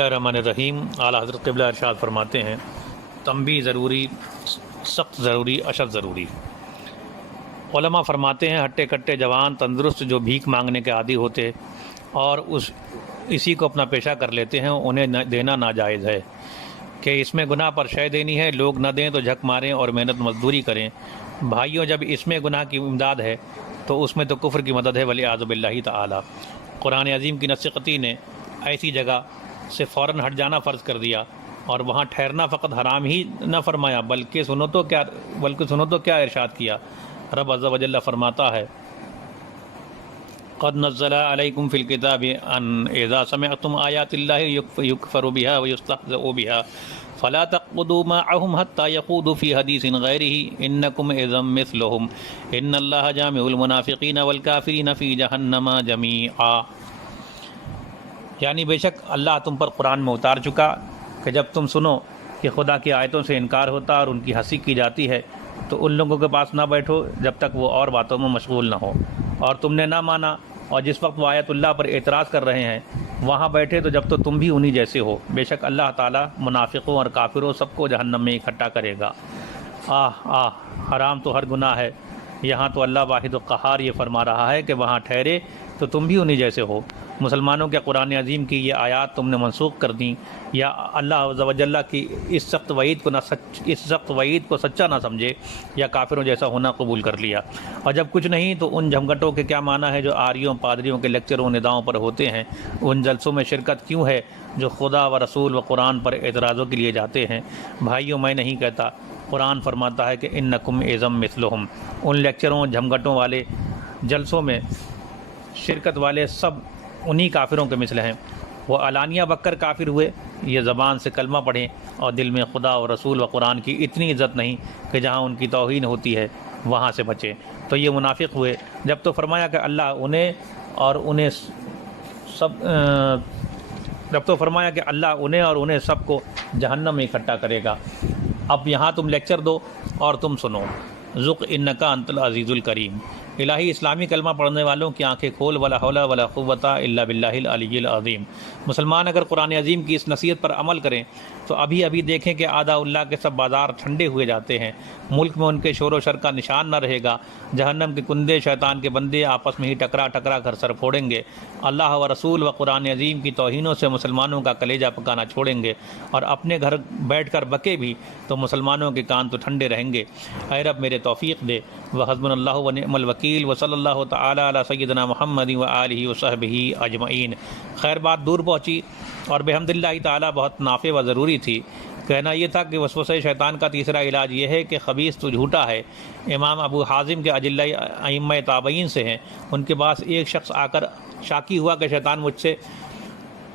اللہ الرحمن الرحیم۔ اعلیٰ حضرت قبلہ ارشاد فرماتے ہیں، تنبیہ ضروری، سخت ضروری، اشد ضروری۔ علماء فرماتے ہیں ہٹے کٹے جوان تندرست جو بھیک مانگنے کے عادی ہوتے اور اسی کو اپنا پیشہ کر لیتے ہیں، انہیں دینا ناجائز ہے کہ اس میں گناہ پر شے دینی ہے، لوگ نہ دیں تو جھک ماریں اور محنت مزدوری کریں۔ بھائیوں، جب اس میں گناہ کی امداد ہے تو اس میں تو کفر کی مدد ہے، ولیعاذ باللہ تعالی۔ قرآن عظیم کی نص قطعی نے ایسی جگہ سے فوراً ہٹ جانا فرض کر دیا اور وہاں ٹھہرنا فقط حرام ہی نہ فرمایا بلکہ سنو تو کیا ارشاد کیا۔ رب عز و جل فرماتا ہے، قد نزل علیکم فی الکتاب ان اذا سمعتم آیات اللہ یکفر بها ویستہزأ بها فلا تقعدوا معهم حتى يخوضوا في حدیث غیرہ انکم اذا مثلهم ان اللہ جامع المنافقین والکافرین فی جہنم جمیعا۔ یعنی بے شک اللہ تم پر قرآن میں اتار چکا کہ جب تم سنو کہ خدا کی آیتوں سے انکار ہوتا اور ان کی ہنسی کی جاتی ہے تو ان لوگوں کے پاس نہ بیٹھو جب تک وہ اور باتوں میں مشغول نہ ہو، اور تم نے نہ مانا اور جس وقت وہ آیت اللہ پر اعتراض کر رہے ہیں وہاں بیٹھے تو جب تو تم بھی انہی جیسے ہو، بے شک اللہ تعالیٰ منافقوں اور کافروں سب کو جہنم میں اکٹھا کرے گا۔ حرام تو ہر گناہ ہے، یہاں تو اللہ واحد القہار یہ فرما رہا ہے کہ وہاں ٹھہرے تو تم بھی انہی جیسے ہو۔ مسلمانوں کے قرآن عظیم کی یہ آیات تم نے منسوخ کر دیں یا اللہ عز و جل کی اس سخت وعید کو سچا نہ سمجھے یا کافروں جیسا ہونا قبول کر لیا، اور جب کچھ نہیں تو ان جھمگٹوں کے کیا معنی ہے جو آریوں پادریوں کے لیکچروں نداؤں پر ہوتے ہیں؟ ان جلسوں میں شرکت کیوں ہے جو خدا و رسول و قرآن پر اعتراضوں کے لیے جاتے ہیں؟ بھائیوں، میں نہیں کہتا، قرآن فرماتا ہے کہ انکم اذم مثلہم۔ ان لیکچروں جھمگٹوں والے جلسوں میں شرکت والے سب انہی کافروں کے مثل ہیں۔ وہ علانیہ بکر کافر ہوئے، یہ زبان سے کلمہ پڑھیں اور دل میں خدا و رسول و قرآن کی اتنی عزت نہیں کہ جہاں ان کی توہین ہوتی ہے وہاں سے بچیں، تو یہ منافق ہوئے۔ جب تو فرمایا کہ اللہ انہیں سب کو جہنم میں اکٹھا کرے گا۔ اب یہاں تم لیکچر دو اور تم سنو، ذق انکا انت العزیز الکریم۔ الہی اسلامی کلمہ پڑھنے والوں کی آنکھیں کھول، ولا حول ولا قوت الا باللہ العلی العظیم۔ مسلمان اگر قرآن عظیم کی اس نصیحت پر عمل کریں تو ابھی دیکھیں کہ اعداء اللہ کے سب بازار ٹھنڈے ہوئے جاتے ہیں، ملک میں ان کے شور و شر کا نشان نہ رہے گا، جہنم کے کندے شیطان کے بندے آپس میں ہی ٹکرا کر سر پھوڑیں گے، اللہ و رسول و قرآن عظیم کی توہینوں سے مسلمانوں کا کلیجہ پکانا چھوڑیں گے، اور اپنے گھر بیٹھ کر بکے بھی تو مسلمانوں کے کان تو ٹھنڈے رہیں گے۔ اے رب میرے توفیق دے، وحسبنا اللہ و نعم الوکیل، وصلی اللہ تعالی علی سیدنا محمد و آلہ و صحبہ اجمعین۔ خیر، بات دور پہنچی اور بحمد اللہ تعالی بہت نافع و ضروری تھی۔ کہنا یہ تھا کہ وسوسہ شیطان کا تیسرا علاج یہ ہے کہ خبیث تو جھوٹا ہے۔ امام ابو حازم کے اجلہ ائمہ تابعین سے ہیں، ان کے پاس ایک شخص آ کر شاکی ہوا کہ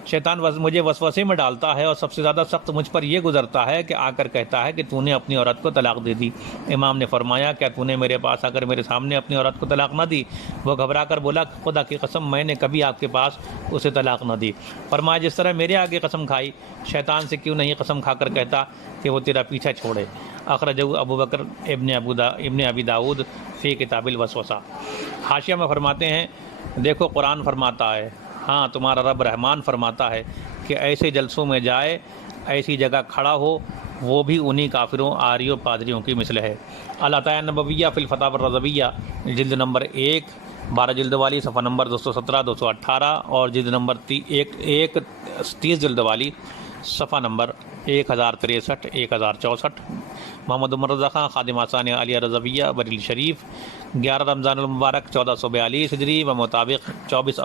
شیطان مجھے وسوسے میں ڈالتا ہے اور سب سے زیادہ سخت مجھ پر یہ گزرتا ہے کہ آ کر کہتا ہے کہ تو نے اپنی عورت کو طلاق دے دی۔ امام نے فرمایا، کیا تو نے میرے پاس آ کر میرے سامنے اپنی عورت کو طلاق نہ دی؟ وہ گھبرا کر بولا، خدا کی قسم میں نے کبھی آپ کے پاس اسے طلاق نہ دی۔ فرمایا، جس طرح میرے آگے قسم کھائی، شیطان سے کیوں نہیں قسم کھا کر کہتا کہ وہ تیرا پیچھا چھوڑے؟ اخرجہ ابو بکر ابن ابی داود فی کتاب الوسوسہ۔ حاشیہ میں فرماتے ہیں، دیکھو قرآن فرماتا ہے، ہاں تمہارا رب رحمان فرماتا ہے کہ ایسے جلسوں میں جائے، ایسی جگہ کھڑا ہو، وہ بھی انہی کافروں آریوں پادریوں کی مثل ہے۔ العطایہ نبویہ فی الفتاوی الرضویہ، جلد نمبر 1، 12 جلد والی، صفحہ نمبر 217 218، اور جلد نمبر 30 جلد والی، صفحہ نمبر 1063 1064۔ محمد عمر رضا خان، خادم آسان عالیہ رضویہ، بریلی شریف، 11 رمضان المبارک 1442 ہجری و مطابق 24